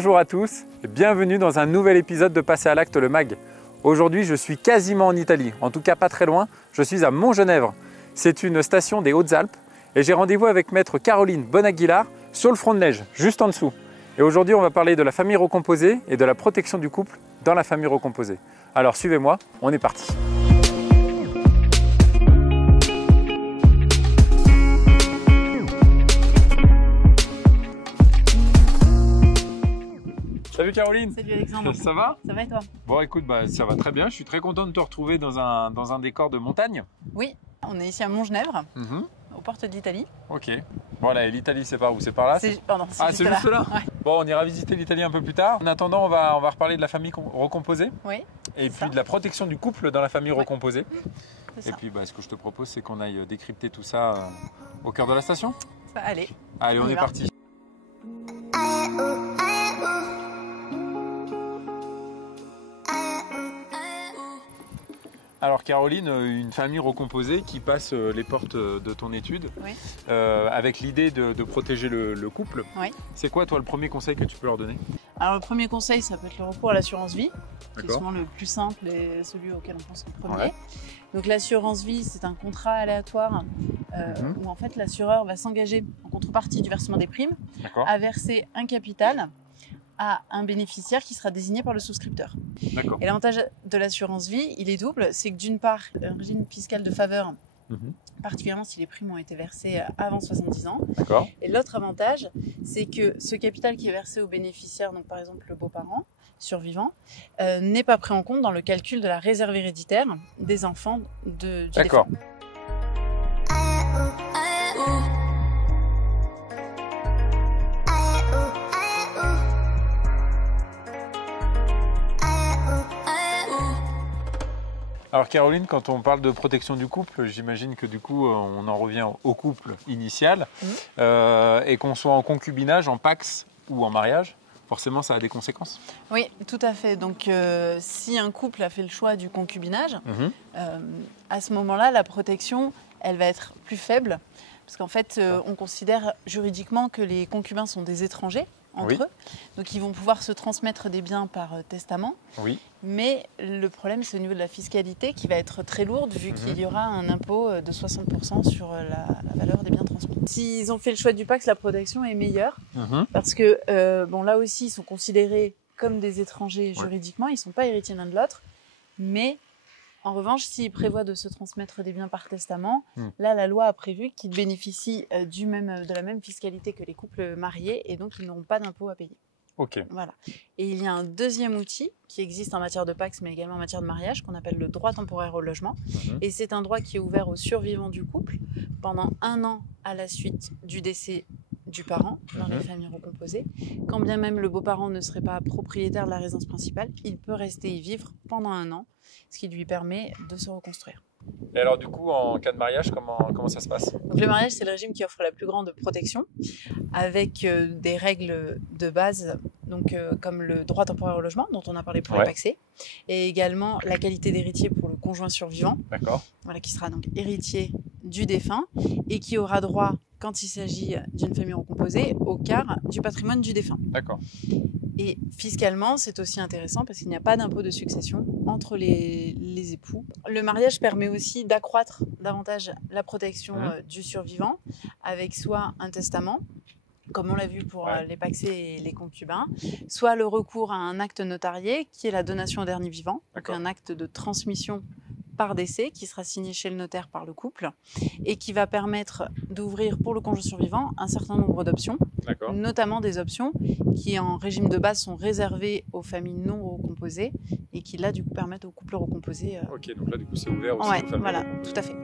Bonjour à tous et bienvenue dans un nouvel épisode de Passer à l'acte le MAG. Aujourd'hui, je suis quasiment en Italie, en tout cas pas très loin, je suis à Montgenèvre. C'est une station des Hautes-Alpes et j'ai rendez-vous avec maître Caroline Bonaguilar sur le front de neige, juste en dessous. Et aujourd'hui, on va parler de la famille recomposée et de la protection du couple dans la famille recomposée. Alors suivez-moi, on est parti. Salut Caroline. Salut Alexandre. Ça va? Ça va et toi? Bon écoute, ça va très bien, je suis très content de te retrouver dans un décor de montagne. Oui, on est ici à Montgenèvre, aux portes d'Italie. Ok, voilà, et l'Italie c'est par où? C'est par là? Pardon, c'est juste là, Ouais. Bon, on ira visiter l'Italie un peu plus tard. En attendant, on va reparler de la famille recomposée. Oui. Et puis de la protection du couple dans la famille recomposée. C'est Et ça. puis ce que je te propose, c'est qu'on aille décrypter tout ça au cœur de la station. Allez. Allez, on y est va. parti. Alors Caroline, une famille recomposée qui passe les portes de ton étude, Oui. avec l'idée de protéger le couple. Oui. C'est quoi toi le premier conseil que tu peux leur donner? Alors le premier conseil, ça peut être le recours à l'assurance vie, qui est D'accord. souvent le plus simple et celui auquel on pense en premier. Ouais. Donc l'assurance vie, c'est un contrat aléatoire où en fait l'assureur va s'engager en contrepartie du versement des primes D'accord. à verser un capital à un bénéficiaire qui sera désigné par le souscripteur. D'accord. Et l'avantage de l'assurance vie, il est double, c'est que d'une part, un régime fiscal de faveur, particulièrement si les primes ont été versées avant 70 ans. D'accord. Et l'autre avantage, c'est que ce capital qui est versé aux bénéficiaires, donc par exemple le beau-parent survivant, n'est pas pris en compte dans le calcul de la réserve héréditaire des enfants du D'accord. défunt. Alors Caroline, quand on parle de protection du couple, j'imagine que du coup on en revient au couple initial et qu'on soit en concubinage, en pax ou en mariage, forcément ça a des conséquences. Oui, tout à fait. Donc si un couple a fait le choix du concubinage, à ce moment-là, la protection, elle va être plus faible parce qu'en fait, on considère juridiquement que les concubins sont des étrangers entre eux. Donc ils vont pouvoir se transmettre des biens par testament. Oui. Mais le problème, c'est au niveau de la fiscalité qui va être très lourde vu qu'il y aura un impôt de 60% sur la valeur des biens transmis. S'ils ont fait le choix du Pacs, la protection est meilleure parce que bon, là aussi, ils sont considérés comme des étrangers juridiquement, ils ne sont pas héritiers l'un de l'autre. Mais en revanche, s'ils prévoient de se transmettre des biens par testament, là, la loi a prévu qu'ils bénéficient de la même fiscalité que les couples mariés et donc ils n'auront pas d'impôt à payer. Ok. Voilà. Et il y a un deuxième outil qui existe en matière de Pacs, mais également en matière de mariage, qu'on appelle le droit temporaire au logement. Et c'est un droit qui est ouvert aux survivants du couple pendant 1 an à la suite du décès du parent dans les familles recomposées. Quand bien même le beau-parent ne serait pas propriétaire de la résidence principale, il peut rester y vivre pendant 1 an, ce qui lui permet de se reconstruire. Et alors du coup, en cas de mariage, comment ça se passe? Donc le mariage, c'est le régime qui offre la plus grande protection, avec des règles de base, donc, comme le droit temporaire au logement, dont on a parlé pour les pacsés, et également la qualité d'héritier pour le conjoint survivant, qui sera donc héritier du défunt, et qui aura droit, quand il s'agit d'une famille recomposée, au quart du patrimoine du défunt. D'accord. Et fiscalement, c'est aussi intéressant parce qu'il n'y a pas d'impôt de succession entre les époux. Le mariage permet aussi d'accroître davantage la protection du survivant avec soit un testament, comme on l'a vu pour les pacsés et les concubins, soit le recours à un acte notarié qui est la donation au dernier vivant, donc un acte de transmission par décès qui sera signé chez le notaire par le couple et qui va permettre d'ouvrir pour le conjoint survivant un certain nombre d'options, notamment des options qui en régime de base sont réservées aux familles non recomposées et qui là du coup permettent aux couples recomposés. Ok, donc là du coup c'est ouvert aussi aux familles. Voilà, tout à fait.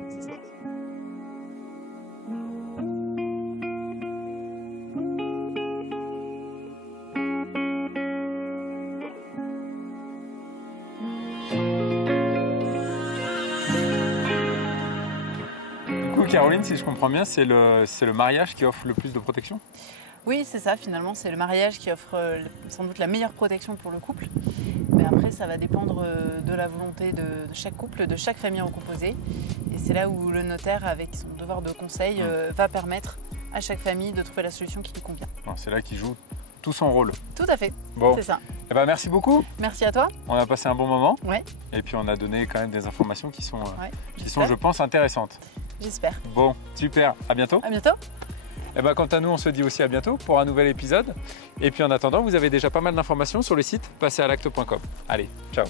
Caroline, si je comprends bien, c'est le mariage qui offre le plus de protection? Oui, c'est ça, finalement, c'est le mariage qui offre sans doute la meilleure protection pour le couple. Mais après, ça va dépendre de la volonté de chaque couple, de chaque famille recomposée. Et c'est là où le notaire, avec son devoir de conseil, va permettre à chaque famille de trouver la solution qui lui convient. C'est là qu'il joue tout son rôle. Tout à fait, Bon, c'est ça. eh ben, merci beaucoup. Merci à toi. On a passé un bon moment. Ouais. Et puis on a donné quand même des informations qui sont, j'espère. je pense, intéressantes. J'espère. Bon, super. À bientôt. À bientôt. Et ben, quant à nous, on se dit aussi à bientôt pour un nouvel épisode. Et puis en attendant, vous avez déjà pas mal d'informations sur le site passeralacte.com. Allez, ciao.